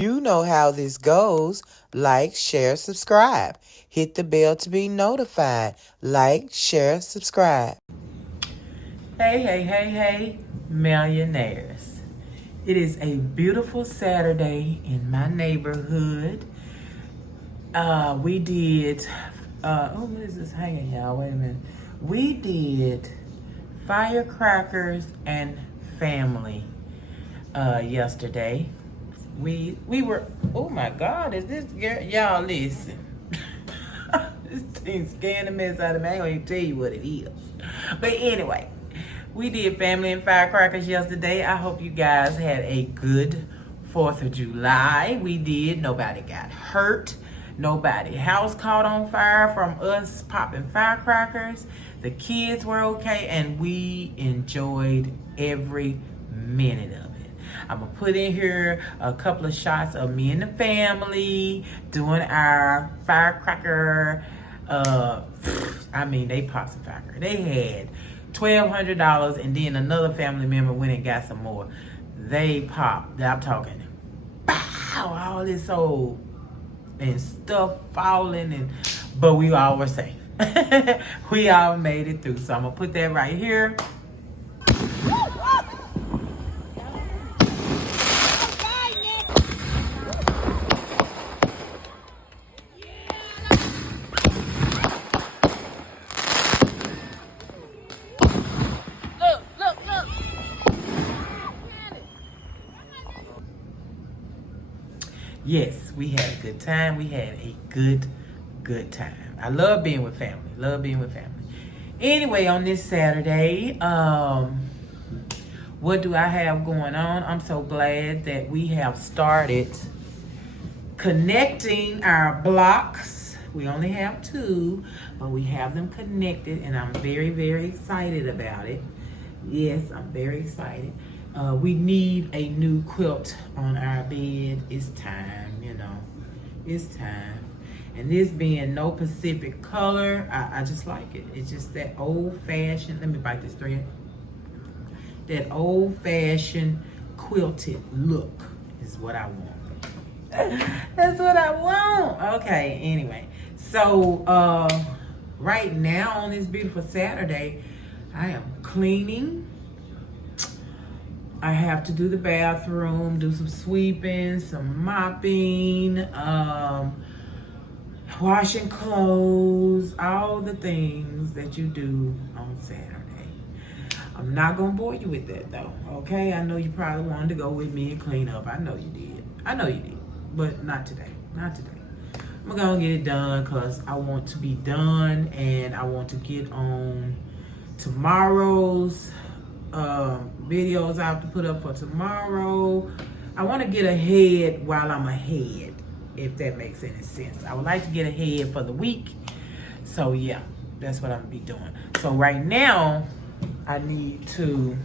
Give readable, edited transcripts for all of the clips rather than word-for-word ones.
You know how this goes. Like, share, subscribe. Hit the bell to be notified. Like, share, subscribe. Hey, millionaires. It is a beautiful Saturday in my neighborhood. We did, what is this hanging, y'all? Wait a minute. We did firecrackers and family yesterday. We were, oh my God, is this girl? Y'all listen. This thing scaring the mess out of me. I ain't gonna even tell you what it is. But anyway, we did family and firecrackers yesterday. I hope you guys had a good 4th of July. We did. Nobody got hurt. Nobody house caught on fire from us popping firecrackers. The kids were okay, and we enjoyed every minute of it. I'm gonna put in here a couple of shots of me and the family doing our firecracker. They popped some firecracker. They had $1,200, and then another family member went and got some more. They popped. I'm talking, pow! All this old and stuff falling, but we all were safe. We all made it through. So I'm gonna put that right here. Yes, we had a good time. We had a good time. I love being with family. Anyway, on this Saturday, what do I have going on? I'm so glad that we have started connecting our blocks. We only have 2, but we have them connected, and I'm very excited about it. Yes, I'm very excited. We need a new quilt on our bed. It's time, It's time. And this being no Pacific color, I just like it. It's just that old-fashioned, let me bite this thread. That old-fashioned quilted look is what I want. That's what I want. Okay, anyway. So, right now on this beautiful Saturday, I am cleaning. I have to do the bathroom, do some sweeping, some mopping, washing clothes, all the things that you do on Saturday. I'm not gonna bore you with that though, okay? I know you probably wanted to go with me and clean up. I know you did, but not today, I'm gonna get it done because I want to be done, and I want to get on tomorrow's videos I have to put up for tomorrow. I want to get ahead while I'm ahead, if that makes any sense. I would like to get ahead for the week. So yeah, that's what I'm gonna be doing. So right now, I need to,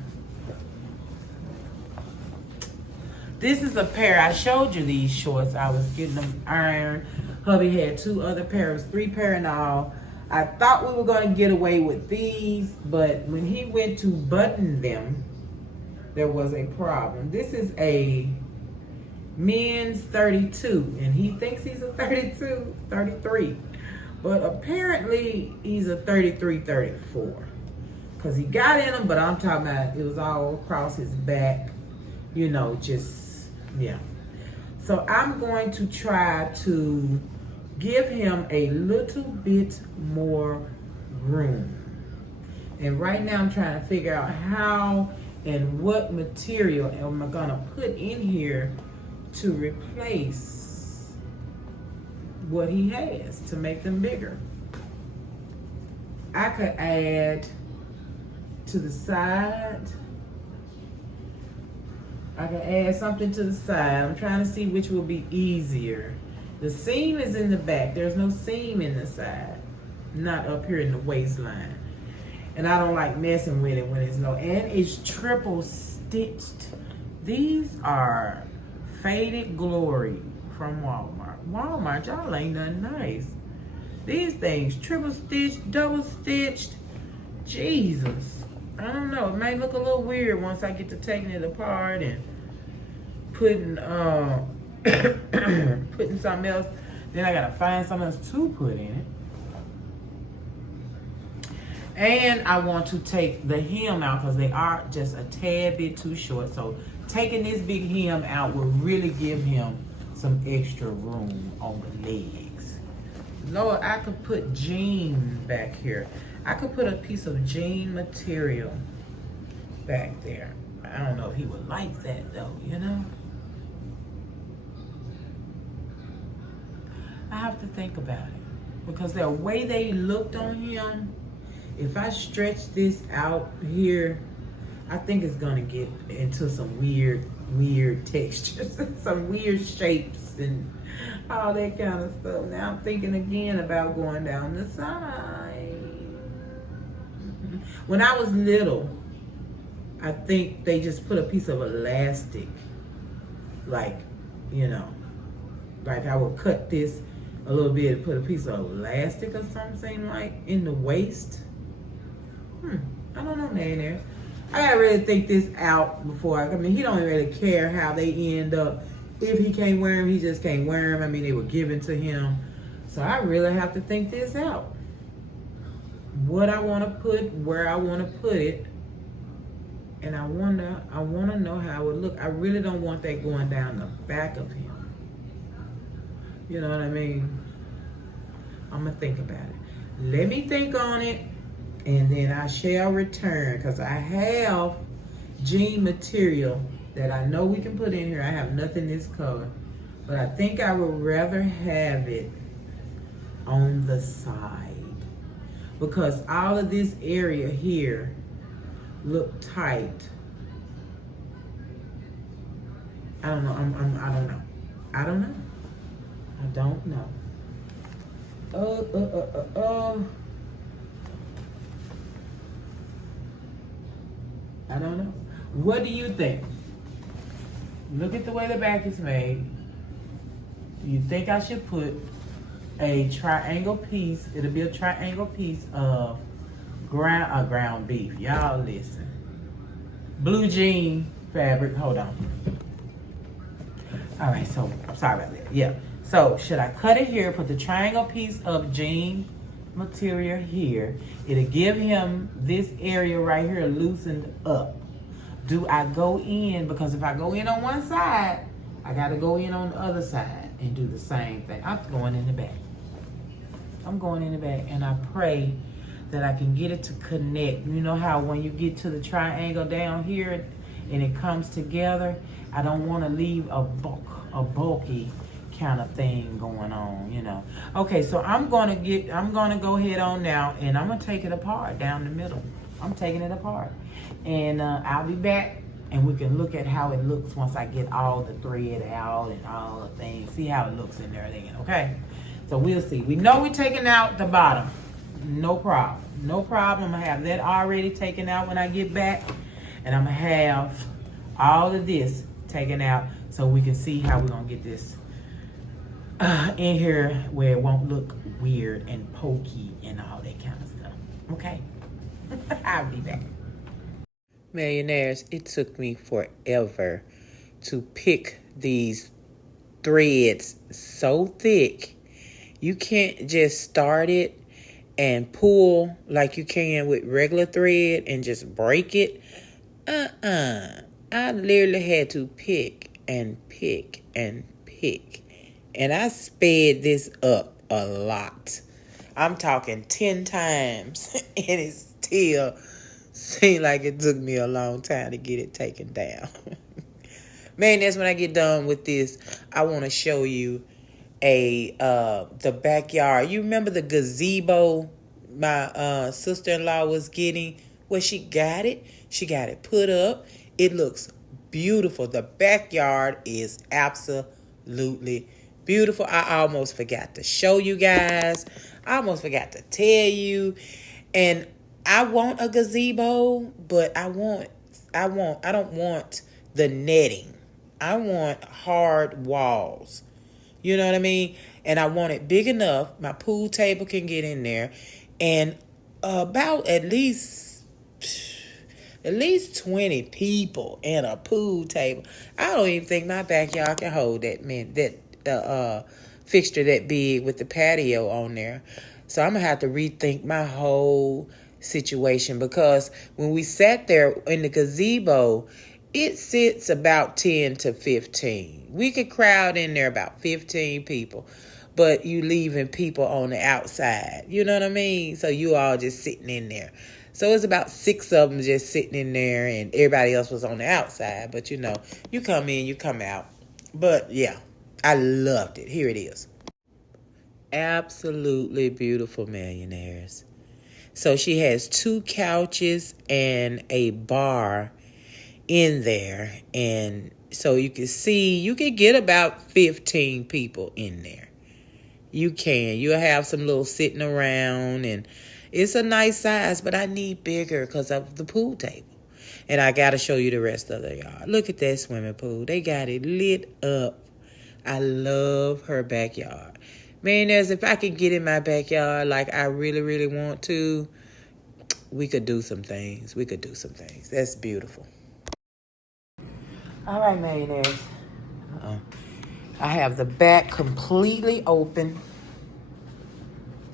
this is a pair, I showed you these shorts. I was getting them ironed. Hubby had 2 other pairs, 3 pair in all. I thought we were going to get away with these, but when he went to button them, there was a problem. This is a men's 32, and he thinks he's a 32, 33. But apparently, he's a 33, 34. Because he got in them, but I'm talking about it was all across his back. Yeah. So I'm going to try to give him a little bit more room. And right now I'm trying to figure out how and what material am I gonna put in here to replace what he has to make them bigger. I could add to the side. I can add something to the side. I'm trying to see which will be easier. The seam is in the back. There's no seam in the side. Not up here in the waistline. And I don't like messing with it when it's and it's triple stitched. These are Faded Glory from Walmart. Walmart, y'all ain't nothing nice. These things, triple stitched, double stitched. Jesus. I don't know. It may look a little weird once I get to taking it apart and putting putting something else. Then I gotta find something else to put in it. And I want to take the hem out because they are just a tad bit too short. So taking this big hem out will really give him some extra room on the legs. Lord, I could put jean back here. I could put a piece of jean material back there. I don't know if he would like that though, you know? I have to think about it. Because the way they looked on him, if I stretch this out here, I think it's gonna get into some weird textures, some weird shapes and all that kind of stuff. Now I'm thinking again about going down the side. When I was little, I think they just put a piece of elastic, like, you know, like I would cut this a little bit and put a piece of elastic or something like in the waist. I don't know, man. I gotta really think this out before I mean, he don't really care how they end up. If he can't wear them, he just can't wear them. I mean, they were given to him. So I really have to think this out. What I want to put, where I want to put it. And I want to know how it would look. I really don't want that going down the back of him. You know what I mean? I'm going to think about it. Let me think on it. And then I shall return because I have jean material that I know we can put in here. I have nothing this color. But I think I would rather have it on the side. Because all of this area here look tight. I don't know. I don't know. I don't know. I don't know. I don't know. What do you think? Look at the way the back is made. Do you think I should put a triangle piece? It'll be a triangle piece of ground beef. Y'all listen. Blue jean fabric. Hold on. All right, so I'm sorry about that. Yeah. So should I cut it here? Put the triangle piece of jean material here. It'll give him this area right here loosened up. Do I go in? Because if I go in on one side, I got to go in on the other side and do the same thing. I'm going in the back. I'm going in the back, and I pray that I can get it to connect. You know how when you get to the triangle down here and it comes together, I don't want to leave a bulky kind of thing going on, you know. Okay, so I'm gonna go ahead on now, and I'm gonna take it apart down the middle. I'm taking it apart, and I'll be back, and we can look at how it looks once I get all the thread out and all the things. See how it looks in there then. Okay, so we'll see. We know we're taking out the bottom. No problem. No problem. I'm gonna have that already taken out when I get back, and I'm gonna have all of this taken out so we can see how we're gonna get this in here where it won't look weird and pokey and all that kind of stuff. Okay? I'll be back. Millionaires, it took me forever to pick these threads so thick. You can't just start it and pull like you can with regular thread and just break it. I literally had to pick and pick and pick. And I sped this up a lot. I'm talking 10 times. And it still seemed like it took me a long time to get it taken down. Man, that's when I get done with this. I want to show you the backyard. You remember the gazebo my sister-in-law was getting? Well, she got it. She got it put up. It looks beautiful. The backyard is absolutely beautiful. I almost forgot to show you guys. I almost forgot to tell you. And I want a gazebo, but I don't want the netting. I want hard walls. You know what I mean? And I want it big enough. My pool table can get in there. And about at least at least 20 people and a pool table. I don't even think my backyard can hold that fixture that big with the patio on there. So I'm gonna have to rethink my whole situation, because when we sat there in the gazebo, it sits about 10 to 15. We could crowd in there about 15 people, but you leaving people on the outside. You know what I mean? So you all just sitting in there. So it's about 6 of them just sitting in there, and everybody else was on the outside. But you know, you come in, you come out. But yeah, I loved it. Here it is. Absolutely beautiful, millionaires. So she has 2 couches and a bar in there. And so you can see, you can get about 15 people in there. You can. You'll have some little sitting around, and it's a nice size, but I need bigger because of the pool table. And I got to show you the rest of the yard. Look at that swimming pool. They got it lit up. I love her backyard. Man, if I could get in my backyard like I really, really want to, we could do some things. That's beautiful. All right, millionaires. I have the back completely open.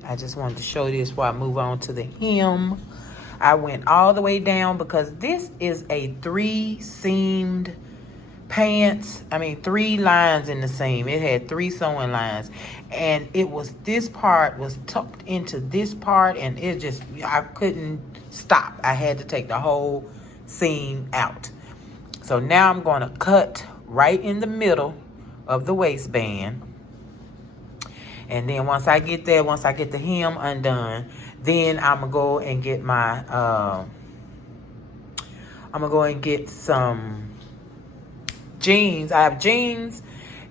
I just wanted to show this before I move on to the hem. I went all the way down because this is a 3-seamed pants. 3 lines in the seam. It had 3 sewing lines, and this part was tucked into this part, and I couldn't stop. I had to take the whole seam out. So now I'm going to cut right in the middle of the waistband. And then once I get the hem undone, then I'm going to go and get some jeans. I have jeans,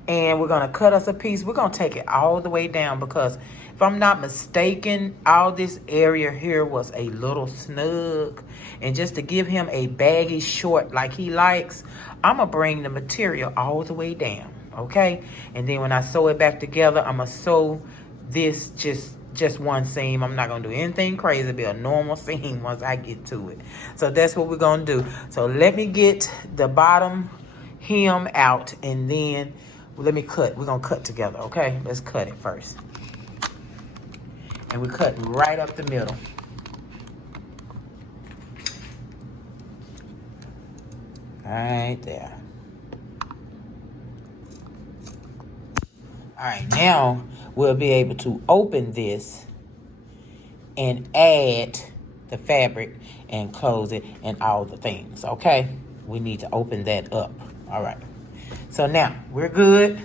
and we're going to cut us a piece. We're going to take it all the way down, because if I'm not mistaken, all this area here was a little snug. And just to give him a baggy short like he likes, I'm going to bring the material all the way down, okay? And then when I sew it back together, I'm going to sew this just one seam. I'm not going to do anything crazy. It'll be a normal seam once I get to it. So that's what we're going to do. So let me get the bottom hem out, and then let me cut. We're going to cut together, okay? Let's cut it first. And we cut right up the middle. Right there. All right, now we'll be able to open this and add the fabric and close it and all the things, okay? We need to open that up. All right. So now we're good.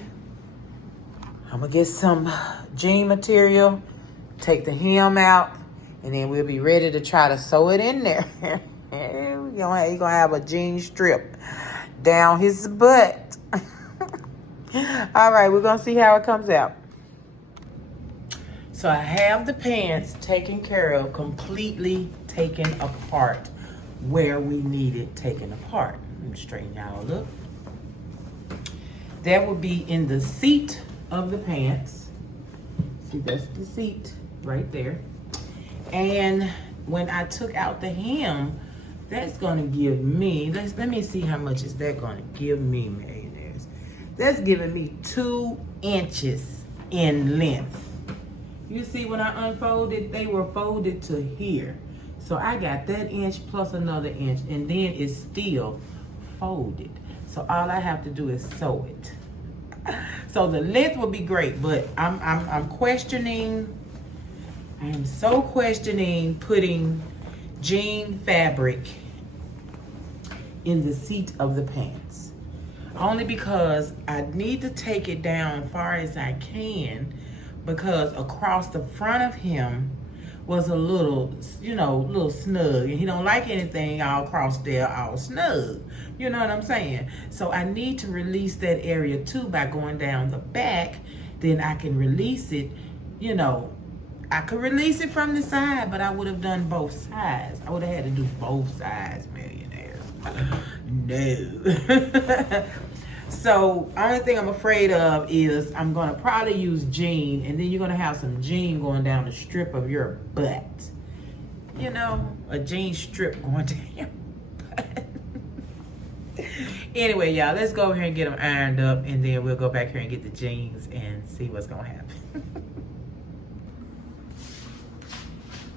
I'm going to get some jean material, take the hem out, and then we'll be ready to try to sew it in there. You're going to have a jean strip down his butt. All right, we're going to see how it comes out. So I have the pants taken care of, completely taken apart where we need it taken apart. Let me straighten y'all up. That would be in the seat of the pants. See, that's the seat right there. And when I took out the hem, that's going to give me, let me see how much is that going to give me, millionaires. That's giving me 2 inches in length. You see, when I unfolded, they were folded to here. So I got that inch plus another inch, and then it's still folded. So all I have to do is sew it. So the length will be great, but I'm questioning. I am so questioning putting jean fabric in the seat of the pants. Only because I need to take it down as far as I can, because across the front of him was a little, little snug, and he don't like anything all across there all snug. You know what I'm saying? So I need to release that area too by going down the back. Then I can release it, I could release it from the side, but I would have done both sides. I would have had to do both sides, millionaires. No. So only thing I'm afraid of is I'm going to probably use jean, and then you're going to have some jean going down the strip of your butt. A jean strip going down your butt. Anyway, y'all, let's go over here and get them ironed up, and then we'll go back here and get the jeans and see what's gonna happen.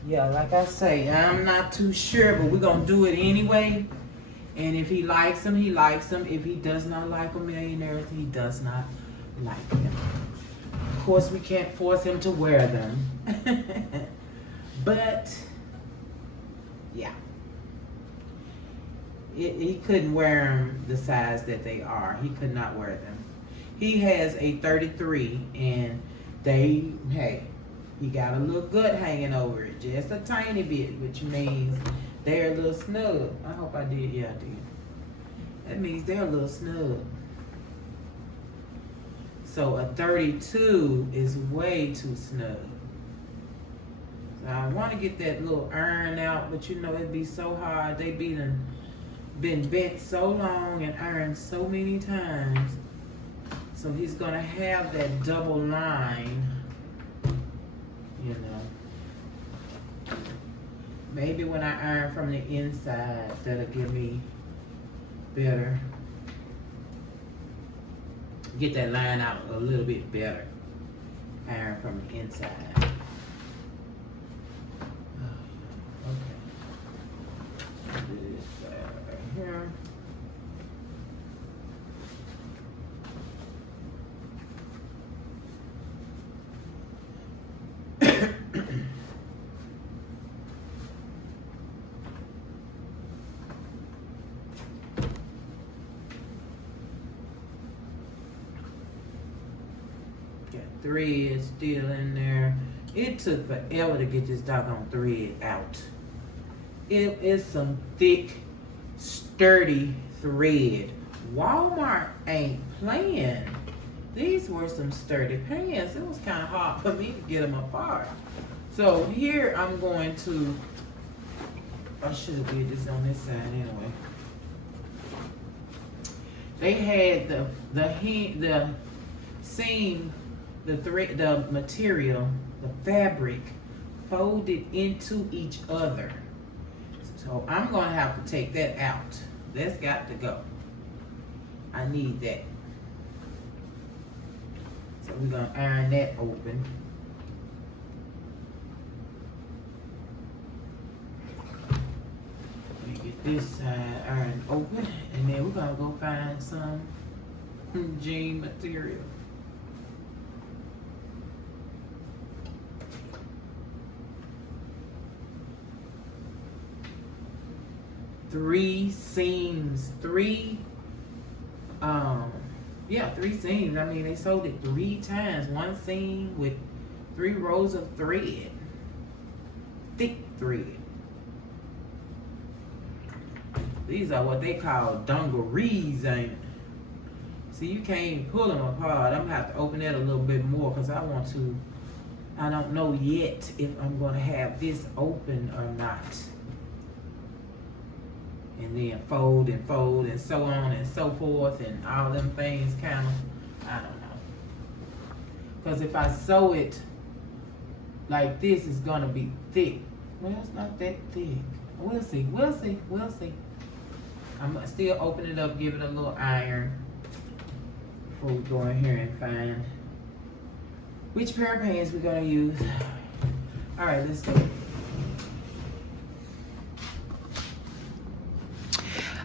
Yeah, like I say, I'm not too sure, but we're gonna do it anyway. And if he likes them, he likes them. If he does not like a millionaire, he does not like them. Of course, we can't force him to wear them. But, yeah. He couldn't wear them the size that they are. He could not wear them. He has a 33, and they, hey, he got a little gut hanging over it, just a tiny bit, which means they're a little snug. I hope I did. Yeah, I did. That means they're a little snug. So a 32 is way too snug. So I want to get that little iron out, but you know it'd be so hard. They been bent so long and ironed so many times. So he's gonna have that double line, you know. Maybe when I iron from the inside, that'll give me better. Get that line out a little bit better. Iron from the inside. Okay. This side right here. Thread still in there. It took forever to get this doggone thread out. It is some thick, sturdy thread. Walmart ain't playing. These were some sturdy pants. It was kind of hard for me to get them apart. So here I'm going to, I should have did this on this side anyway. They had the seam, the thread, the material, the fabric folded into each other. So I'm gonna have to take that out. That's got to go. I need that. So we're gonna iron that open. Let me get this side ironed open, and then we're gonna go find some jean material. Three seams, three seams. I mean, they sold it 3 times. One seam with 3 rows of thread, thick thread. These are what they call dungarees, ain't it? See, you can't pull them apart. I'm gonna have to open that a little bit more because I want to. I don't know yet if I'm gonna have this open or not. And then fold and so on and so forth and all them things kind of, I don't know. Because if I sew it like this, it's gonna be thick. Well, it's not that thick. We'll see. I'm gonna still open it up, give it a little iron before we go in here and find which pair of pants we're gonna use. All right, let's go.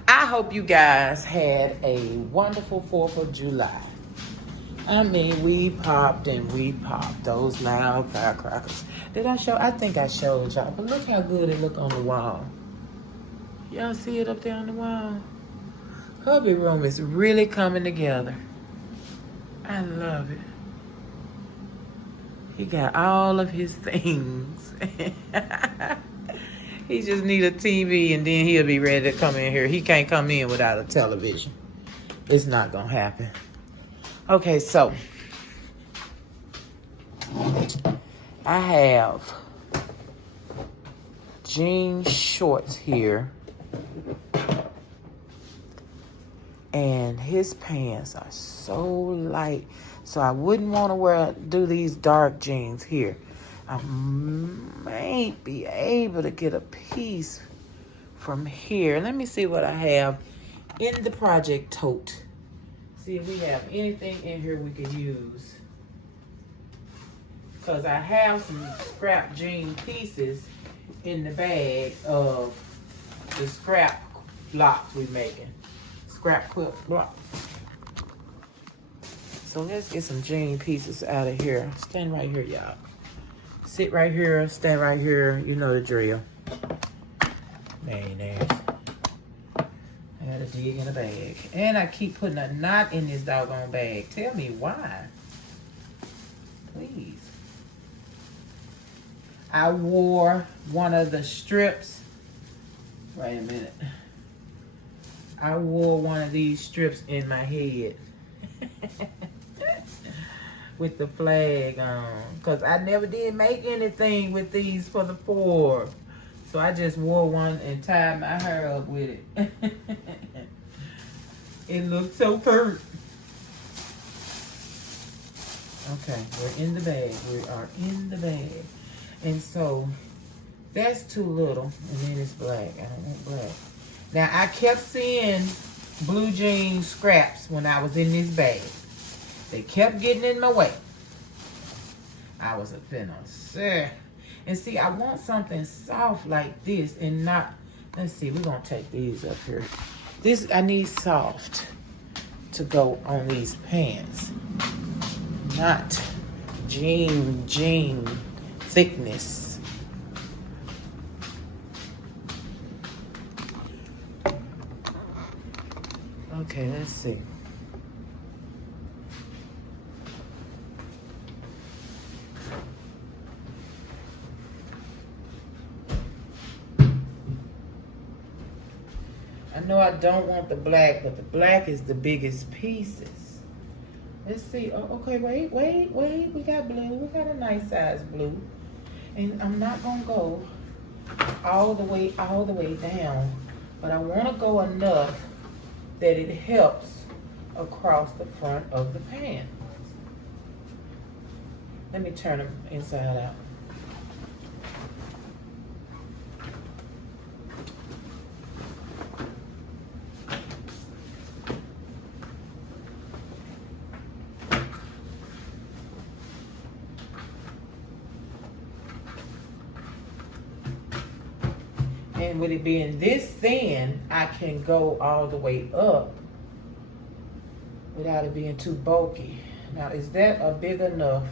I hope you guys had a wonderful 4th of July. I mean, we popped those loud firecrackers. Did I show? I think I showed y'all, but look how good it look on the wall. Y'all see it up there on the wall? Hubby room is really coming together. I love it. He got all of his things. He just need a TV and then he'll be ready to come in here. He can't come in without a television. It's not gonna happen. Okay, so I have jean shorts here. And his pants are so light. So I wouldn't want to do these dark jeans here. I might be able to get a piece from here. Let me see what I have in the project tote. See if we have anything in here we could use. Because I have some scrap jean pieces in the bag of the scrap blocks we're making. Scrap quilt blocks. So let's get some jean pieces out of here. Stand right here, y'all. Sit right here, stand right here. You know the drill. Mayonnaise. I gotta dig in a bag. And I keep putting a knot in this doggone bag. Tell me why. Please. I wore one of the strips. Wait a minute. I wore one of these strips in my head. With the flag on. Because I never did make anything with these for the 4th. So I just wore one and tied my hair up with it. It looked so cute. Okay, we're in the bag. We are in the bag. And so that's too little. And then it's black. I don't want black. Now I kept seeing blue jean scraps when I was in this bag. They kept getting in my way. I was finna say. And see, I want something soft like this and not, let's see, we're gonna take these up here. This, I need soft to go on these pants. Not jean thickness. Okay, let's see. I know I don't want the black, but the black is the biggest pieces. Let's see. Oh, okay, wait. We got blue. We got a nice size blue. And I'm not gonna go all the way down, but I want to go enough that it helps across the front of the pants. Let me turn them inside out. And with it being this thin, I can go all the way up without it being too bulky. Now, is that a big enough?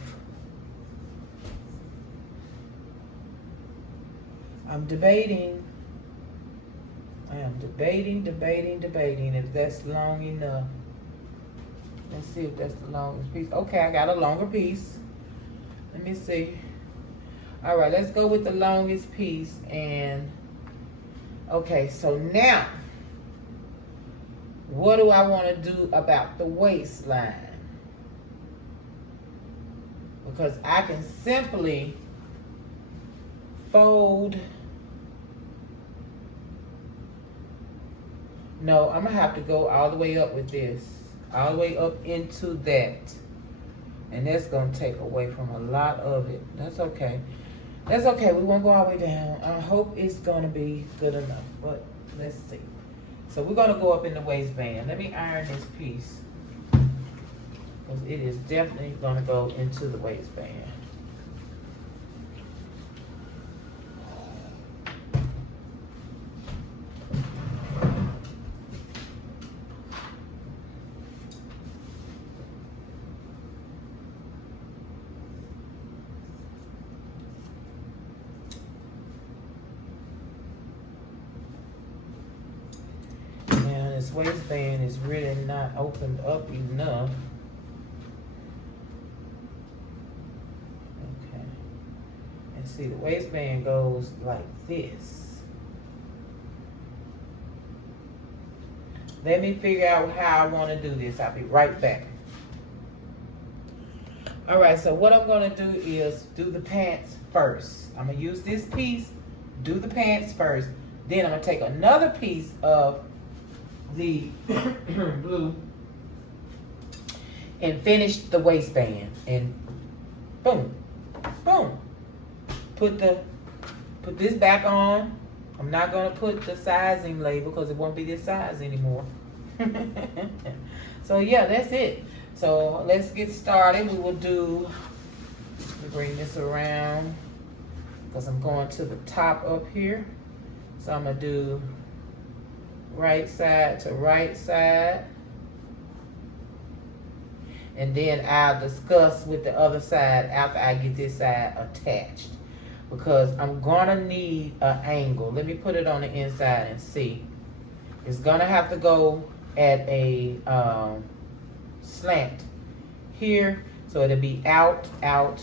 I'm debating. I am debating if that's long enough. Let's see if that's the longest piece. Okay, I got a longer piece. Let me see. All right, let's go with the longest piece. And okay, so now, what do I want to do about the waistline? Because I can simply fold. No, I'm going to have to go all the way up with this. All the way up into that. And that's going to take away from a lot of it. That's okay. That's okay. We won't go all the way down. I hope it's going to be good enough. But let's see. So we're going to go up in the waistband. Let me iron this piece. Because it is definitely going to go into the waistband. This waistband is really not opened up enough. Okay. And see, the waistband goes like this. Let me figure out how I want to do this. I'll be right back. All right, so what I'm going to do is do the pants first. I'm going to use this piece, do the pants first. Then I'm going to take another piece of the blue and finish the waistband, and boom, boom. Put this back on, I'm not gonna put the sizing label because it won't be this size anymore. So yeah, that's it. So let's get started. We will do, let me bring this around because I'm going to the top up here. So I'm gonna do right side to right side. And then I'll discuss with the other side after I get this side attached. Because I'm gonna need an angle. Let me put it on the inside and see. It's gonna have to go at a slant here. So it'll be out, out,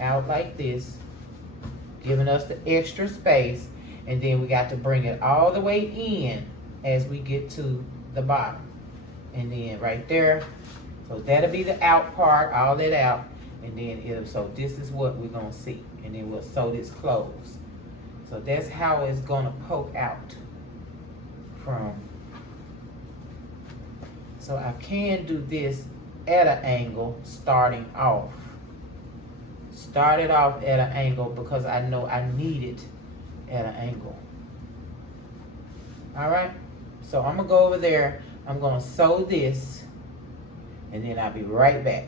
out like this, giving us the extra space. And then we got to bring it all the way in as we get to the bottom. And then right there, so that'll be the out part, all that out. And then it'll, so this is what we're gonna see. And then we'll sew this closed. So that's how it's gonna poke out from. So I can do this at an angle starting off. Start it off at an angle because I know I need it at an angle. All right, so I'm gonna go over there. I'm gonna sew this and then I'll be right back.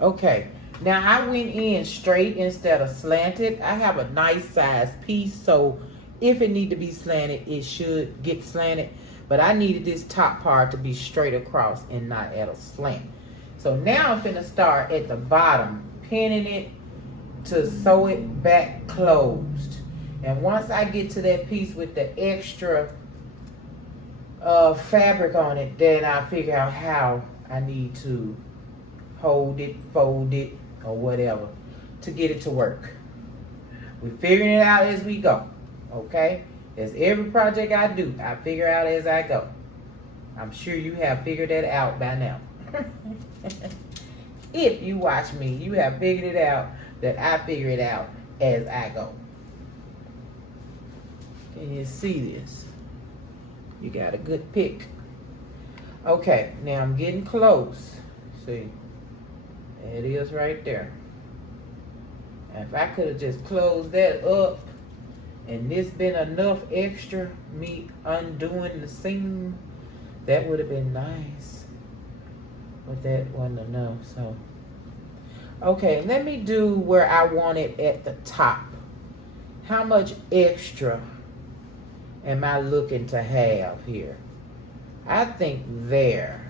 Okay, now I went in straight instead of slanted. I have a nice size piece, so if it need to be slanted, it should get slanted. But I needed this top part to be straight across and not at a slant. So now I'm finna start at the bottom, pinning it to sew it back closed. And once I get to that piece with the extra fabric on it, then I'll figure out how I need to hold it, fold it, or whatever to get it to work. We're figuring it out as we go, okay? As every project I do, I figure out as I go. I'm sure you have figured that out by now. If you watch me, you have figured it out that I figure it out as I go. Can you see this? You got a good pick. Okay, now I'm getting close. See? It is right there. And if I could have just closed that up and this been enough extra, me undoing the seam, that would have been nice. But that wasn't enough, so. Okay, let me do where I want it at the top. How much extra am I looking to have here? I think there.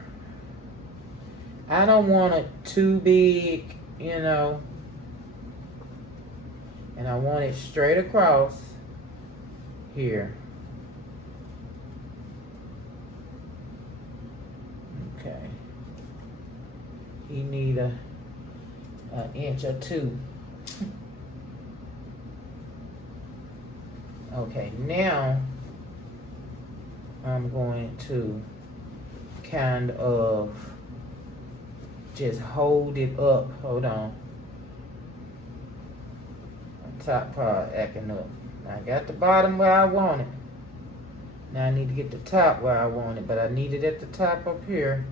I don't want it too big, you know. And I want it straight across here. Okay. You need an inch or two. Okay, now I'm going to kind of just hold it up. Hold on. The top part acting up. I got the bottom where I want it. Now I need to get the top where I want it, but I need it at the top up here.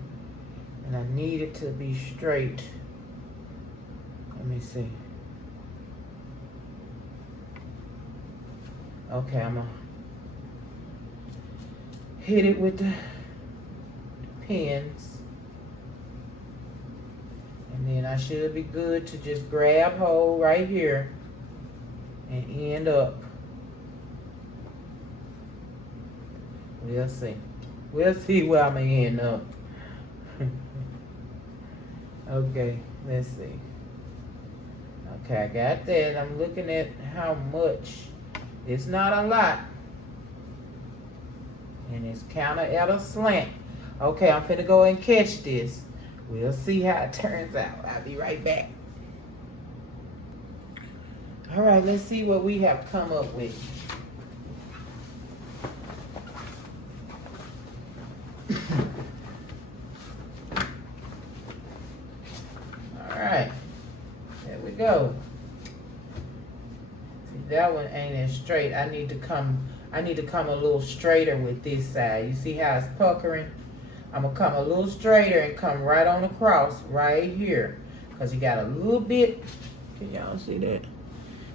And I need it to be straight. Let me see. Okay, I'm gonna hit it with the pins. And then I should be good to just grab hold right here and end up. We'll see. We'll see where I'm gonna end up. Okay, let's see. Okay, I got that. I'm looking at how much. It's not a lot. And it's kind of at a slant. Okay, I'm finna go and catch this. We'll see how it turns out. I'll be right back. All right, let's see what we have come up with. All right, there we go. See, that one ain't as straight. I need to come a little straighter with this side. You see how it's puckering? I'm gonna come a little straighter and come right on across right here. Cause you got a little bit, can y'all see that?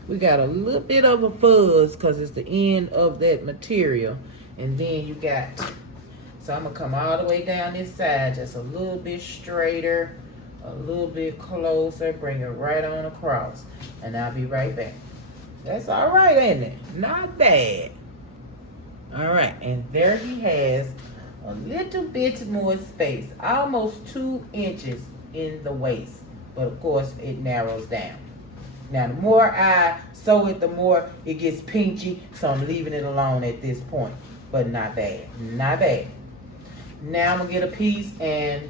We got a little bit of a fuzz because it's the end of that material. And then you got, so I'm gonna come all the way down this side, just a little bit straighter, a little bit closer, bring it right on across. And I'll be right back. That's all right, ain't it? Not bad. All right, and there he has a little bit more space, almost 2 inches in the waist. But of course, it narrows down. Now, the more I sew it, the more it gets pinchy, so I'm leaving it alone at this point. But not bad, not bad. Now I'm gonna get a piece, and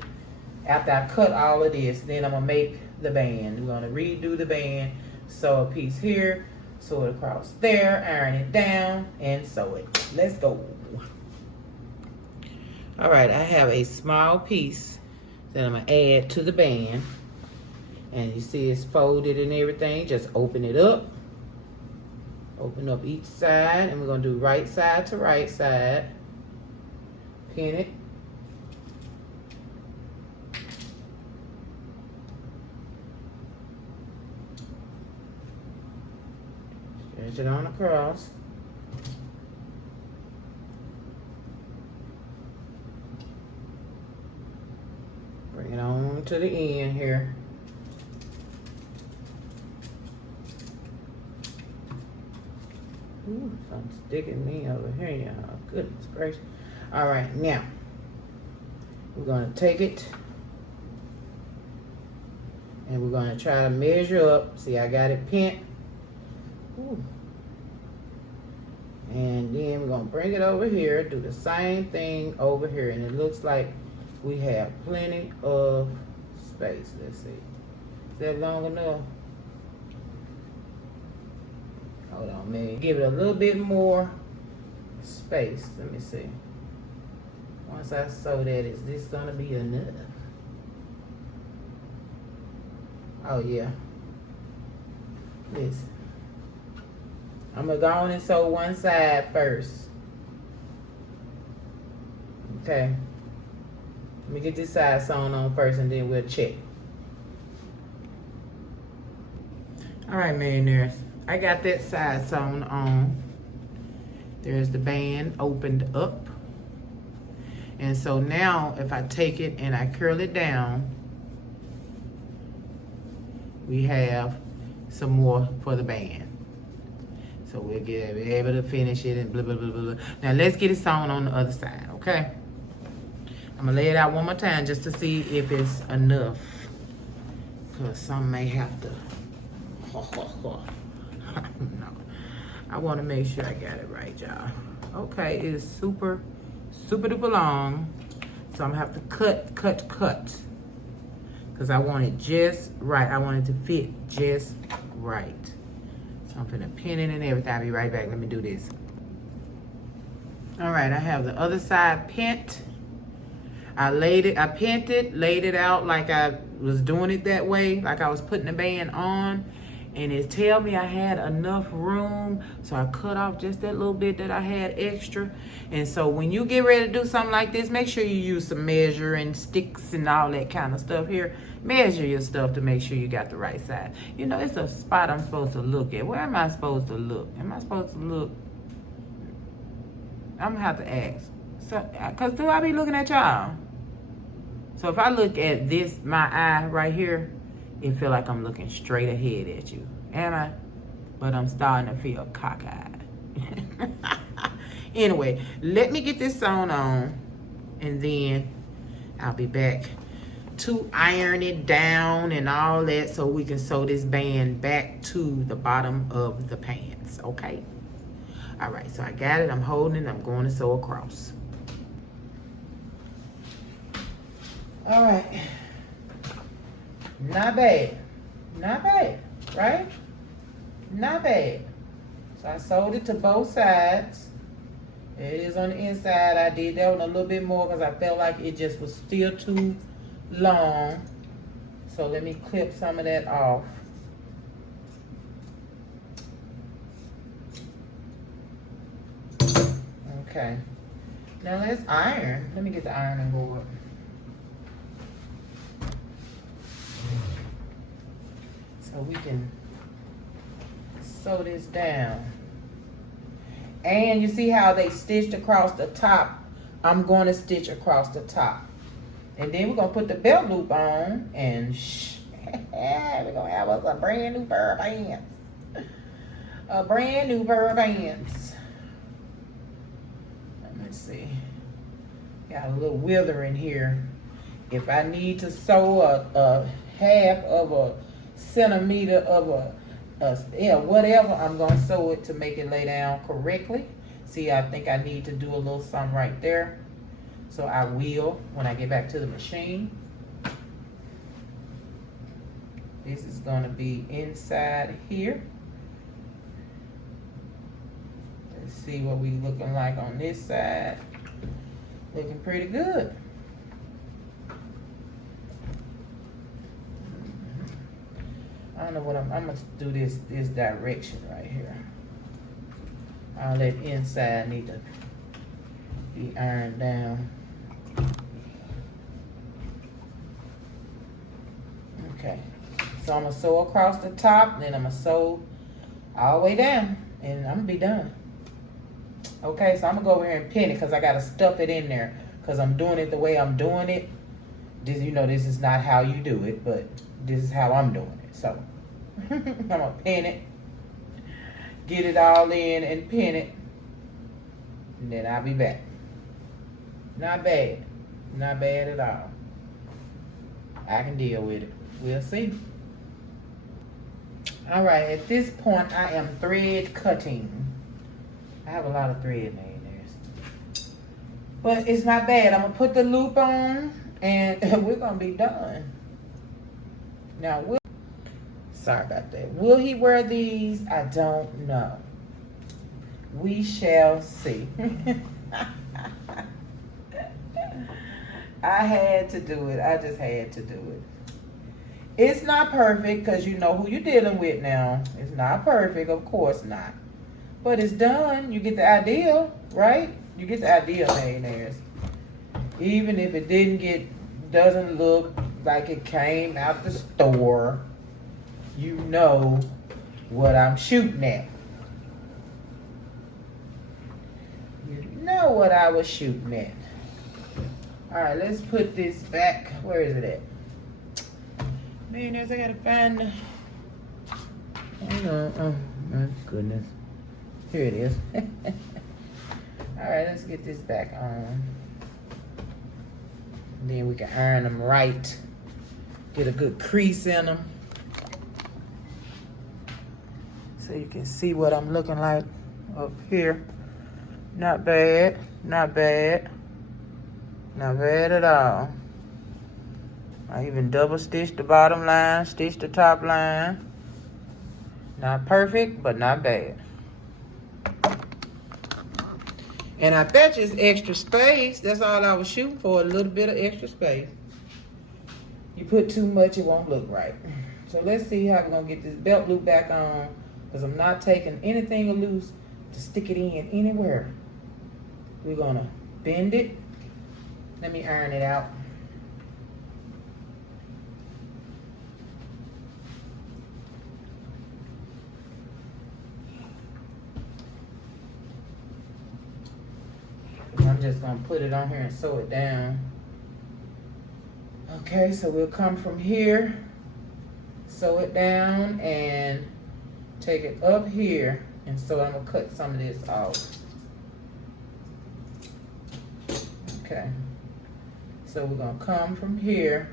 after I cut all of this, then I'm gonna make the band. We're gonna redo the band, sew a piece here, sew it across there, iron it down, and sew it. Let's go. All right, I have a small piece that I'm gonna add to the band. And you see it's folded and everything. Just open it up. Open up each side, and we're gonna do right side to right side. Pin it. Stretch it on across. Bring it on to the end here. Ooh, something's sticking me over here, y'all. Goodness gracious. All right, now we're gonna take it and we're gonna try to measure up. See, I got it pinned. Ooh. And then we're gonna bring it over here, do the same thing over here, and it looks like we have plenty of space. Let's see. Is that long enough? Hold on, man. Give it a little bit more space. Let me see. Once I sew that, is this gonna be enough? Oh yeah. Listen. I'm gonna go on and sew one side first. Okay. Let me get this side sewn on first, and then we'll check. All right, millionaires. I got that side sewn on. There's the band opened up. And so now if I take it and I curl it down, we have some more for the band. So we'll be able to finish it and blah, blah, blah, blah, blah. Now let's get it sewn on the other side, okay? I'm gonna lay it out one more time just to see if it's enough. Cause some may have to, no. I want to make sure I got it right, y'all. Okay, it is super duper long. So I'm gonna have to cut. Cause I want it just right. I want it to fit just right. So I'm gonna pin it and everything. I'll be right back. Let me do this. All right, I have the other side pinned. I pinned it, laid it out like I was doing it that way, like I was putting the band on. And it tell me I had enough room, so I cut off just that little bit that I had extra. And so when you get ready to do something like this, make sure you use some measuring sticks and all that kind of stuff here. Measure your stuff to make sure you got the right size. You know, it's a spot I'm supposed to look at. Where am I supposed to look? Am I supposed to look? I'm gonna have to ask. So, cause do I be looking at y'all? So if I look at this, my eye right here, it feel like I'm looking straight ahead at you. Am I? But I'm starting to feel cockeyed. Anyway, let me get this sewn on, and then I'll be back to iron it down and all that so we can sew this band back to the bottom of the pants, okay? All right, so I got it, I'm holding it, I'm going to sew across. All right. Not bad, right? Not bad. So I sewed it to both sides. It is on the inside. I did that one a little bit more because I felt like it just was still too long. So let me clip some of that off. Okay. Now let's iron. Let me get the ironing board. So we can sew this down. And you see how they stitched across the top? I'm going to stitch across the top. And then we're going to put the belt loop on, and we're going to have us a brand new pair of pants. A brand new pair of pants. Let me see. Got a little wither in here. If I need to sew a half of a centimeter of whatever, I'm going to sew it to make it lay down correctly. See, I think I need to do a little something right there. So I will when I get back to the machine. This is going to be inside here. Let's see what we looking like on this side. Looking pretty good. I don't know what I'm gonna do this direction right here. All that inside need to be ironed down. Okay, so I'm gonna sew across the top, then I'm gonna sew all the way down, and I'm gonna be done. Okay, so I'm gonna go over here and pin it because I gotta stuff it in there because I'm doing it the way I'm doing it. This, you know, this is not how you do it, but this is how I'm doing it. So I'm gonna pin it, get it all in and pin it, and then I'll be back. Not bad, not bad at all. I can deal with it. We'll see. All right, at this point I am thread cutting. I have a lot of thread there, but it's not bad. I'm gonna put the loop on, and we're gonna be done. Now, sorry about that. Will he wear these? I don't know. We shall see. I had to do it. I just had to do it. It's not perfect because you know who you're dealing with now. It's not perfect, of course not. But it's done. You get the idea, right? You get the idea, millionaires. Even if it doesn't look like it came out the store, you know what I'm shooting at. You know what I was shooting at. All right, let's put this back. Where is it at? Millionaires, I gotta find. Hang on. Oh my goodness. Here it is. All right, let's get this back on. Then we can iron them right. Get a good crease in them. So you can see what I'm looking like up here. Not bad, not bad. Not bad at all. I even double stitched the bottom line, stitched the top line. Not perfect, but not bad. And I bet you it's extra space. That's all I was shooting for, a little bit of extra space. You put too much, it won't look right. So let's see how we're gonna get this belt loop back on, because I'm not taking anything loose to stick it in anywhere. We're gonna bend it. Let me iron it out. I'm just gonna put it on here and sew it down. Okay, so we'll come from here, sew it down, and take it up here. And so I'm gonna cut some of this off. Okay, so we're gonna come from here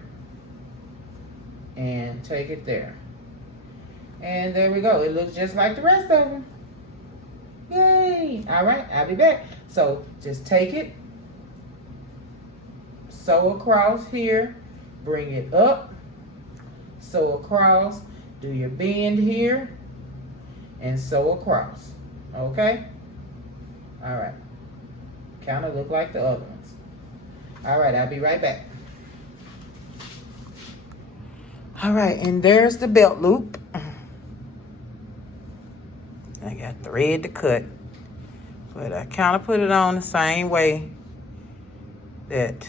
and take it there. And there we go. It looks just like the rest of them. Yay! All right, I'll be back. So just take it, sew across here, bring it up, sew across, do your bend here, and sew across. Okay? All right. Kind of look like the other ones. All right, I'll be right back. All right, and there's the belt loop. I got thread to cut, but I kind of put it on the same way that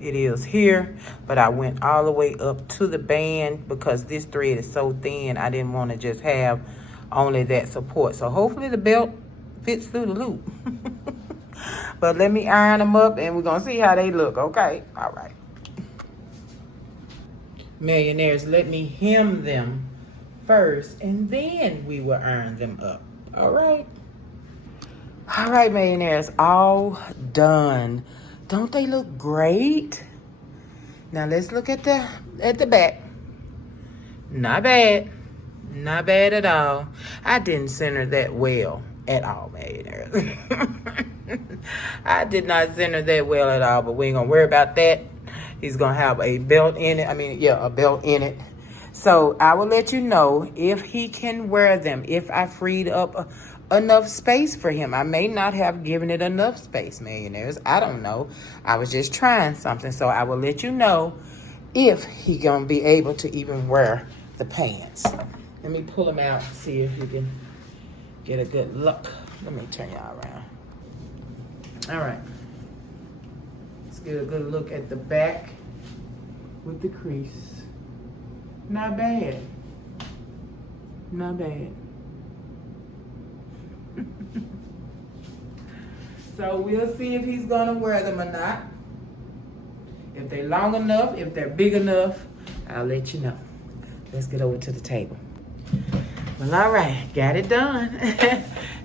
it is here, but I went all the way up to the band because this thread is so thin. I didn't want to just have only that support. So hopefully the belt fits through the loop. But let me iron them up and we're going to see how they look, okay? All right. Millionaires, let me hem them first and then we will iron them up. All right. All right, millionaires, all done. Don't they look great? Now let's look at the back. Not bad. Not bad at all. I didn't center that well at all, millionaires. I did not center that well at all, but we ain't gonna worry about that. He's gonna have a belt in it. A belt in it. So I will let you know if he can wear them, if I freed up enough space for him. I may not have given it enough space, millionaires. I don't know. I was just trying something. So I will let you know if he gonna be able to even wear the pants. Let me pull him out, see if you can get a good look. Let me turn y'all around. All right. Let's get a good look at the back with the crease. Not bad. Not bad. So we'll see if he's gonna wear them or not. If they're long enough, if they're big enough, I'll let you know. Let's get over to the table. Well, all right, got it done.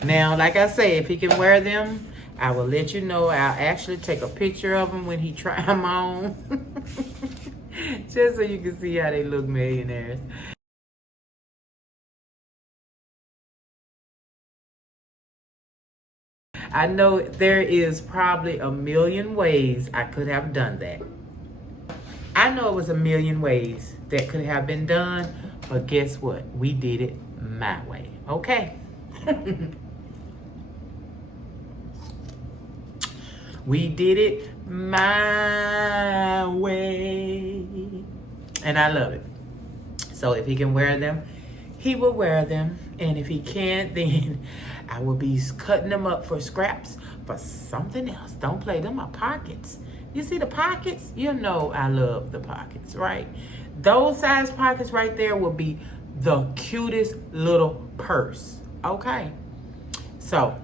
Now, like I say, if he can wear them, I will let you know. I'll actually take a picture of them when he try them on. Just so you can see how they look, millionaires. I know there is probably a million ways I could have done that. I know it was a million ways that could have been done, but guess what? We did it my way, okay? We did it my way. And I love it. So if he can wear them, he will wear them. And if he can't, then I will be cutting them up for scraps for something else. Don't play them, my pockets. You see the pockets? You know I love the pockets, right? Those size pockets right there will be the cutest little purse, okay? So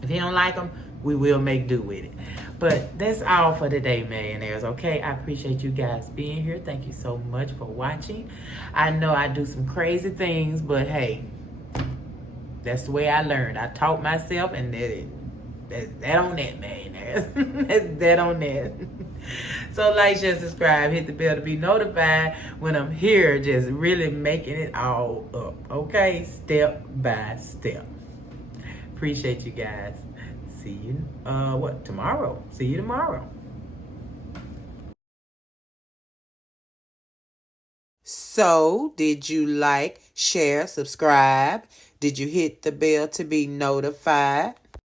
if you don't like them, we will make do with it. But that's all for today, millionaires, okay? I appreciate you guys being here. Thank you so much for watching. I know I do some crazy things, but hey, that's the way I learned. I taught myself, and that's that on that, millionaires. That's that on that. So like, share, subscribe, hit the bell to be notified when I'm here, just really making it all up, okay? Step by step. Appreciate you guys. See you, tomorrow? See you tomorrow. So, did you like, share, subscribe? Did you hit the bell to be notified?